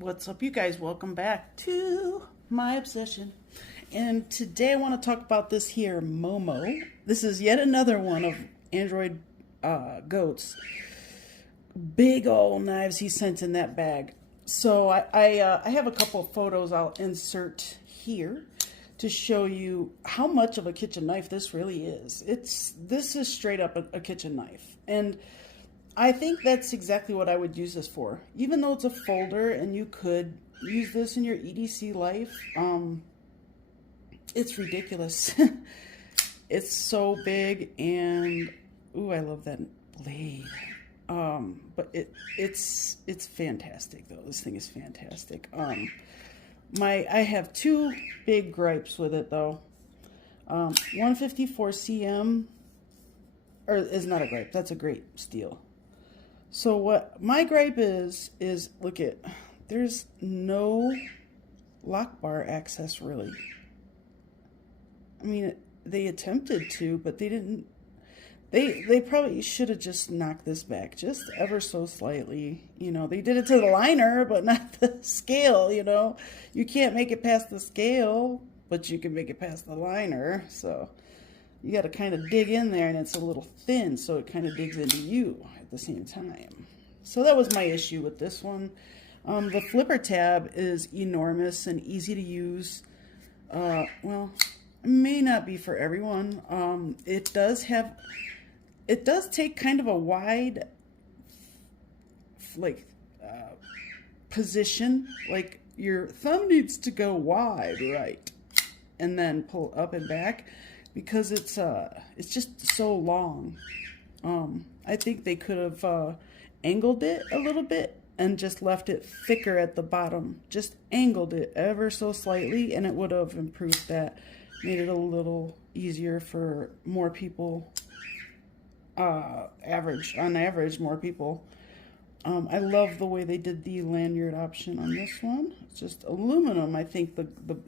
What's up, you guys? Welcome back to my obsession. And today I want to talk about this here Momo. This is yet another one of Android Goat's big old knives he sent in that bag. So I have a couple of photos I'll insert here to show you how much of a kitchen knife this really is. This is straight up a kitchen knife. And I think that's exactly what I would use this for. Even though it's a folder and you could use this in your EDC life, it's ridiculous. It's so big and, ooh, I love that blade. But it's fantastic though. This thing is fantastic. I have two big gripes with it though. 154 cm, or is not a gripe, that's a great steel. So what my gripe is look at, there's no lock bar access really. I mean, they attempted to, but they didn't. They probably should have just knocked this back just ever so slightly. You know, they did it to the liner, but not the scale, you know. You can't make it past the scale, but you can make it past the liner. So you got to kind of dig in there, and it's a little thin, so it kind of digs into you at the same time. So that was my issue with this one. The flipper tab is enormous and easy to use. Well, it may not be for everyone. It does take kind of a wide, position. Like your thumb needs to go wide, right, and then pull up and back, because it's just so long. I think they could have angled it a little bit and just left it thicker at the bottom. Just angled it ever so slightly, and it would have improved that. Made it a little easier for more people. On average, more people. I love the way they did the lanyard option on this one. It's just aluminum. I think the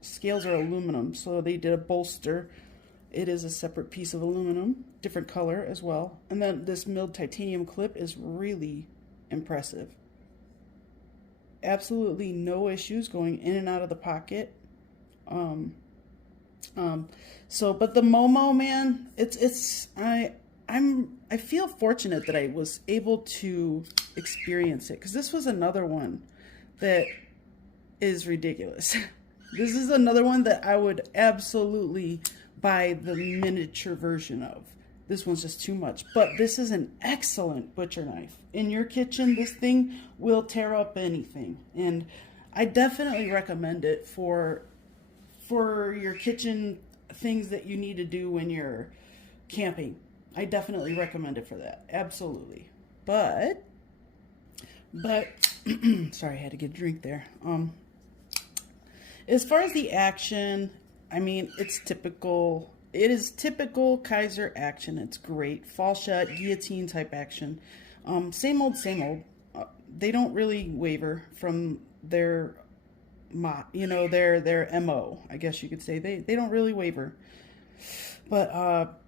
scales are aluminum, so they did a bolster. It is a separate piece of aluminum, different color as well. And then this milled titanium clip is really impressive. Absolutely no issues going in and out of the pocket. But the Momo, man, I feel fortunate that I was able to experience it, because this was another one that is ridiculous. This is another one that I would absolutely buy the miniature version of. This one's just too much, but this is an excellent butcher knife. In your kitchen, this thing will tear up anything, and I definitely recommend it for your kitchen things that you need to do when you're camping. I definitely recommend it for that. Absolutely. But sorry, I had to get a drink there. As far as the action, I mean, it's typical. It is typical Kizer action. It's great. Fall shot, guillotine type action. Same old, same old. They don't really waver from their MO, I guess you could say. They don't really waver. But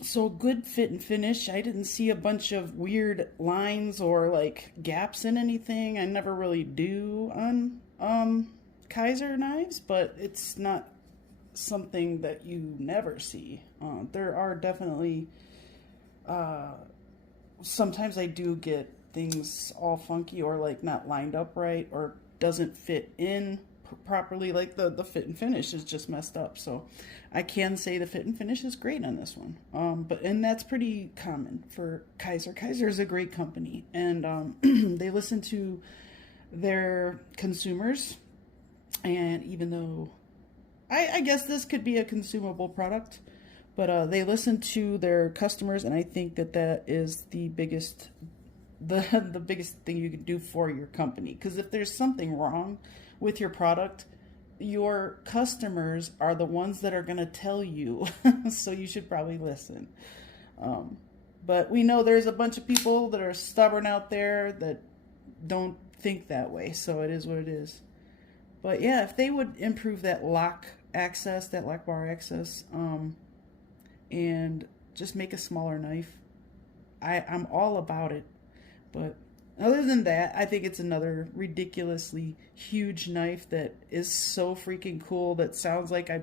so good fit and finish. I didn't see a bunch of weird lines or like gaps in anything. I never really do on Kizer knives, but it's not something that you never see. There are definitely sometimes I do get things all funky or like not lined up right or doesn't fit in properly. Like the fit and finish is just messed up. So I can say the fit and finish is great on this one. And that's pretty common for Kizer. Kizer is a great company, and they listen to their consumers. And even though I guess this could be a consumable product, but they listen to their customers, and I think that is the biggest the biggest thing you can do for your company. Because if there's something wrong with your product, your customers are the ones that are going to tell you. So you should probably listen. But we know there's a bunch of people that are stubborn out there that don't think that way. So it is what it is. But yeah, if they would improve that lock bar access, and just make a smaller knife, I'm all about it. But Other than that, I think it's another ridiculously huge knife that is so freaking cool. That sounds like I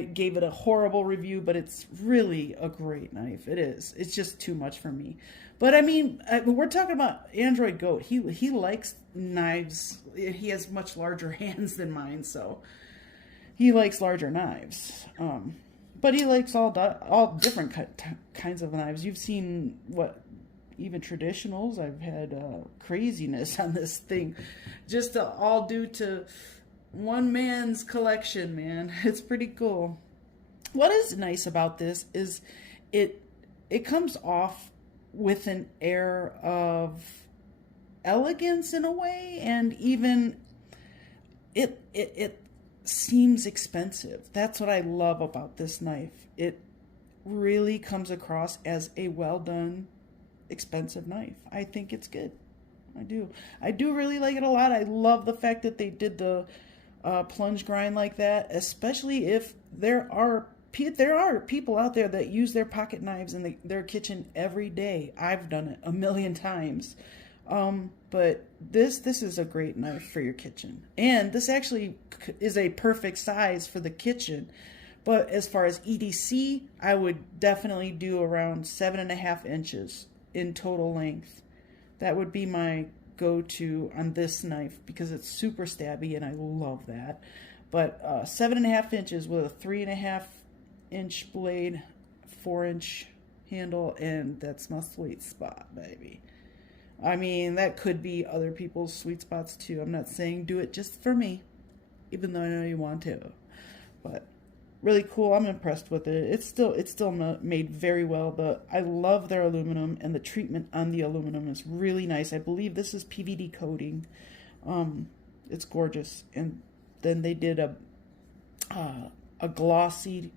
gave it a horrible review, but it's really a great knife. It is. It's just too much for me. But I mean, we're talking about Android Goat. He likes knives. He has much larger hands than mine, so he likes larger knives. But he likes all different kinds of knives. You've seen even traditionals. I've had craziness on this thing, just all due to one man's collection, man. It's pretty cool. What is nice about this is it comes off with an air of elegance in a way, and even it seems expensive. That's what I love about this knife. It really comes across as a well done, expensive knife. I think it's good. I do really like it a lot. I love the fact that they did the plunge grind like that, especially if there are people out there that use their pocket knives in their kitchen every day. I've done it a million times. But this is a great knife for your kitchen, and this actually is a perfect size for the kitchen. But as far as EDC, I would definitely do around 7.5 inches in total length. That would be my go-to on this knife because it's super stabby and I love that. But 7.5 inches with a 3.5-inch blade, 4-inch handle, and that's my sweet spot, baby. I mean, that could be other people's sweet spots too. I'm not saying do it just for me, even though I know you want to. But really cool. I'm impressed with it. It's still made very well. But I love their aluminum, and the treatment on the aluminum is really nice. I believe this is PVD coating. It's gorgeous. And then they did a glossy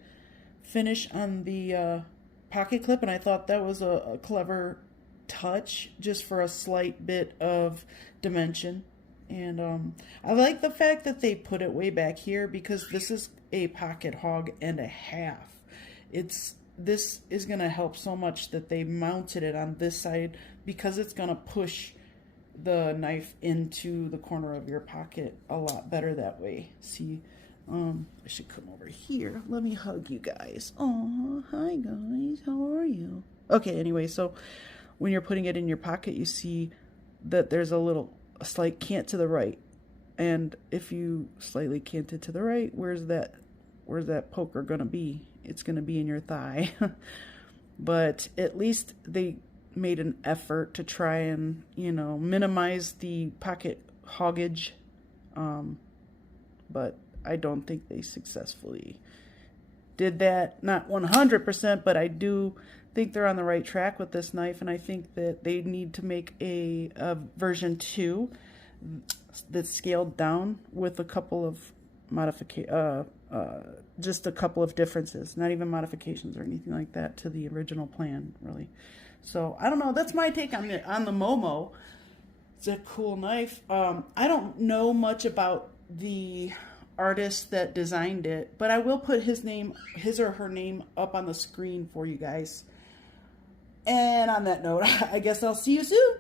finish on the pocket clip, and I thought that was a clever touch, just for a slight bit of dimension. And I like the fact that they put it way back here, because this is a pocket hog and a half. This is going to help so much that they mounted it on this side, because it's going to push the knife into the corner of your pocket a lot better that way. See, I should come over here. Let me hug you guys. Oh, hi guys. How are you? Okay, anyway, so when you're putting it in your pocket, you see that there's a slight cant to the right. And if you slightly cant it to the right, where's that poker going to be? It's going to be in your thigh. But at least they made an effort to try and, minimize the pocket hoggage. But I don't think they successfully did that. Not 100%, but I do think they're on the right track with this knife, and I think that they need to make a version 2 that's scaled down with a couple of just a couple of differences, not even modifications or anything like that to the original plan, really. So I don't know. That's my take on the Momo. It's a cool knife. I don't know much about the artist that designed it, but I will put his or her name up on the screen for you guys. And on that note, I guess I'll see you soon.